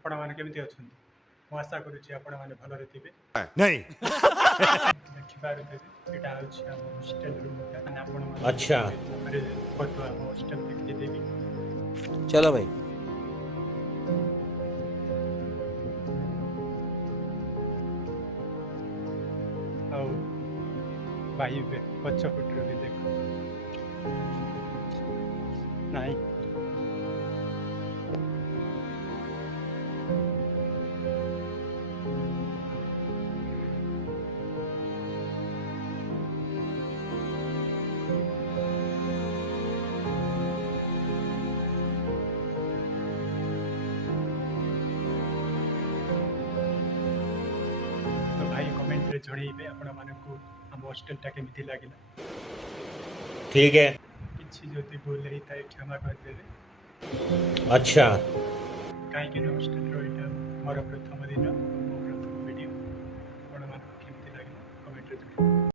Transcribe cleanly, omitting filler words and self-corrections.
ଆପଣମାନେ କେମିତି ଅଛନ୍ତି? ମୁଁ ଆଶା କରୁଛି ଆପଣମାନେ ଭଲରେ ଥିବେ। नहीं ଦେଖିପାରୁଥିବେ ଏଇଟା ହେଉଛି ଆମ ହଷ୍ଟେଲ ରୁମ୍ଟା। ମାନେ ଆପଣମାନଙ୍କୁ अच्छा ଗୋଟେ ଫଟୋ ଆମ ହଷ୍ଟେଲ ଦେଖେଇଦେବି। चलो भाई ଆଉ ଭାଇ ପଛ ପଟରୁ ବି ଦେଖ ନାଇଁ ତ ଭାଇ କମେଣ୍ଟରେ ଜଣେଇବେ ଆପଣମାନଙ୍କୁ ଆମ ହଷ୍ଟେଲଟା କେମିତି ଲାଗିଲା। ठीक है କିଛି ଯଦି ଭୁଲ ହେଇଥାଏ କ୍ଷମା କରିଦେବେ। अच्छा କାହିଁକି ନା ହଷ୍ଟେଲର ଏଇଟା ମୋର ପ୍ରଥମ ଦିନ।